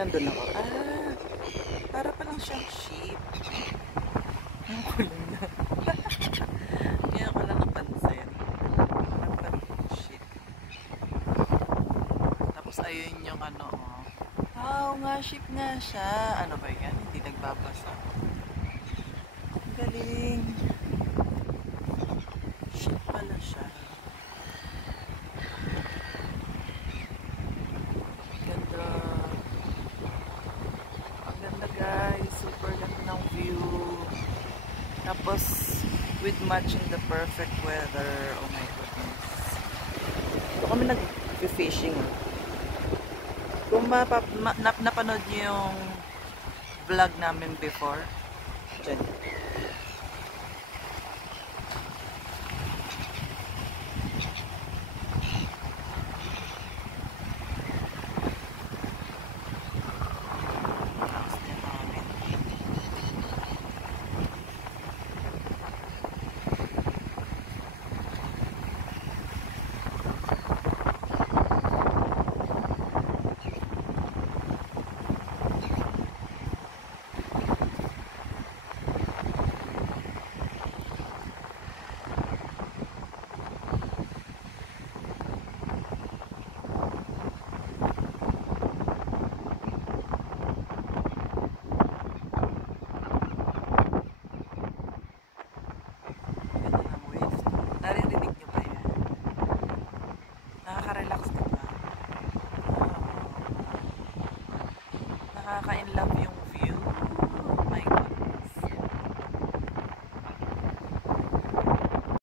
nandun ako. Ah, para palang siyang sheep. Ang kuling na. Ngayon ko lang napansin. Parang palang sheep. Tapos ayun yung ano, oh. Oo nga, sheep nga siya. Ano ba yan? Hindi nagbabasa. Ang galing. Sheep pala siya. Ganda. Ang ganda guys. Super ganda ng view. Tapos, with matching the perfect weather. Oh my goodness. Ito kami nag-fishing. Kung napanood niyo yung vlog namin before, dyan.